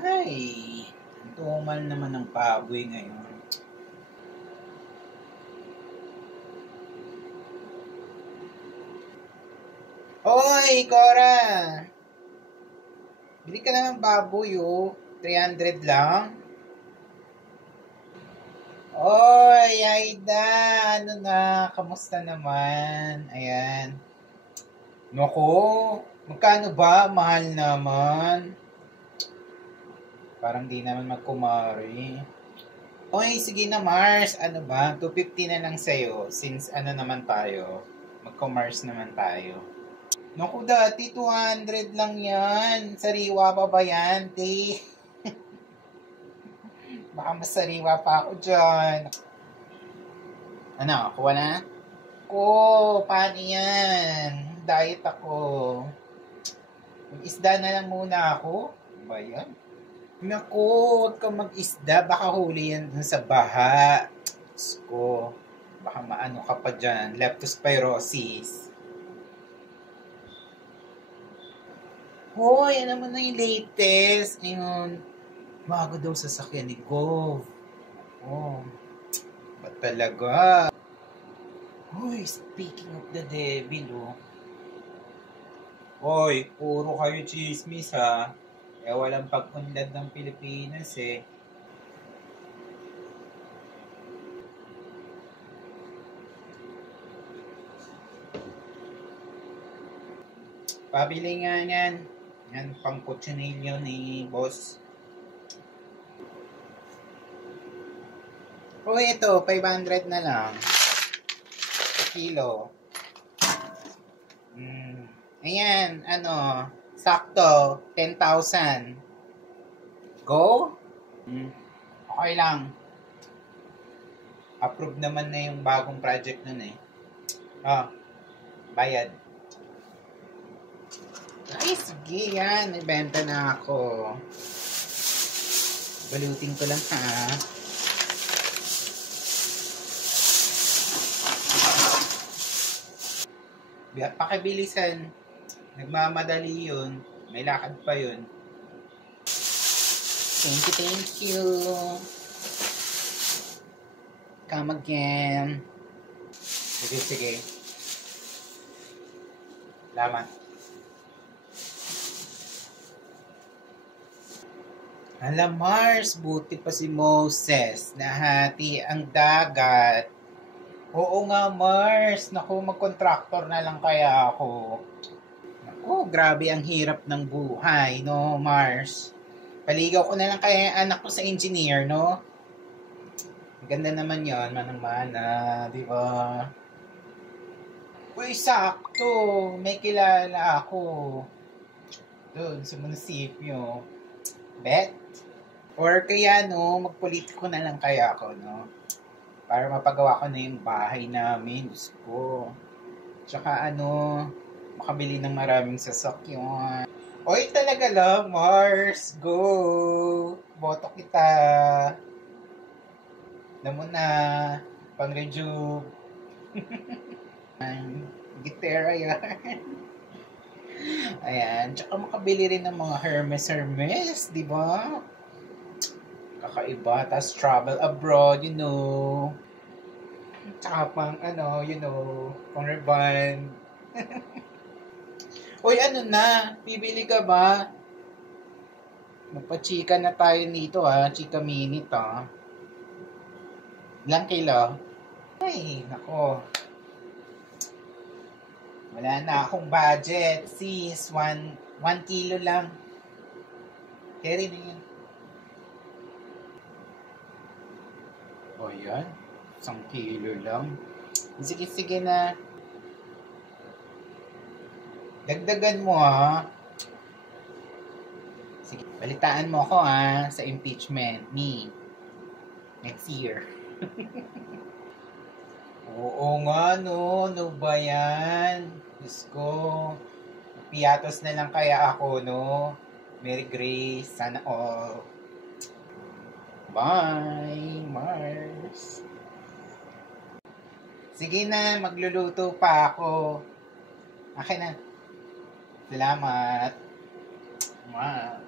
Ay, ang tumal naman ng baboy ngayon. Hoy, Cora! Bili ka na ng baboy, oh. 300 lang. Oy, Aida! Ano na? Kamusta naman? Ayan. Nako, magkano ba? Mahal naman. Parang di naman magkumari. Oy, sige na Mars. Ano ba? 250 na lang sa'yo. Since ano naman tayo. Mag-commerce naman tayo. Naku, dati 200 lang yan. Sariwa pa ba yan, te? Baka mas sariwa pa ako dyan. Ano, kuha na? Ko, paano yan? Diet ako. Mag-isda na lang muna ako. Ano ba yan? Naku, huwag kang mag-isda. Baka huli yan dun sa baha. Diyos ko. Baka maano ka pa dyan. Leptospirosis. Hoy, ano mo na yung latest? Ngayon, bago daw sasakyan ni Gov. Oh, ba't talaga? Hoy, speaking of the devil, oh. Hoy, puro kayo chismis, ha? Eh, walang pag-unlad ng Pilipinas, eh. Pabili nga yan. Yan, pang kutsinilyo ni boss. Hoy, ito, 500 na lang. Kilo. Ayan, ano, sakto, 10,000. Go? Okay lang. Approve naman na yung bagong project nun eh. Bayad. Ay, sige yan. Ibenta na ako. Balutin ko lang ha. Pakibilisan. Nagmamadali yun. May lakad pa yun. Thank you. Come again. Sige. Salamat. Alam, Mars, buti pa si Moses. Nahati ang dagat. Oo nga, Mars. Naku, mag-contractor na lang kaya ako. Naku, grabe ang hirap ng buhay, no, Mars? Paligaw ko na lang kaya anak ko sa engineer, no? Ganda naman yon, manang-mana, di ba? Uy, sakto. May kilala ako. Doon, sa munisipyo. Bet? Or kaya, no, magpolitiko na lang kaya ako, no? Para mapagawa ko na yung bahay namin. Diyos ko. Tsaka ano, makabili ng maraming sasakyan. Oy, talaga lang, Mars. Go! Boto kita. Alam mo na. Pang-rejuve. Gitara yan. Ayan. Tsaka makabili rin ng mga Hermes, di ba? Kakaiba. Tapos travel abroad, you know. Tsaka pang, ano, you know, pang reband. Uy, ano na? Bibili ka ba? Magpa-chika na tayo nito, ha? Chika minute, ha? Ilang kilo? Ay, nako. Wala na akong budget, sis. 1 kilo lang. Carry na yan. O, yan. 1 kilo lang. Sige na. Dagdagan mo, ha. Sige, balitaan mo ako, ha, sa impeachment. Me. Next year. Oo nga, no. No ba yan? Diyos ko. Piatos na lang kaya ako, no? Mary Grace, sana all. Bye, Mars. Sige na, magluluto pa ako. Akin na. Salamat. Wow.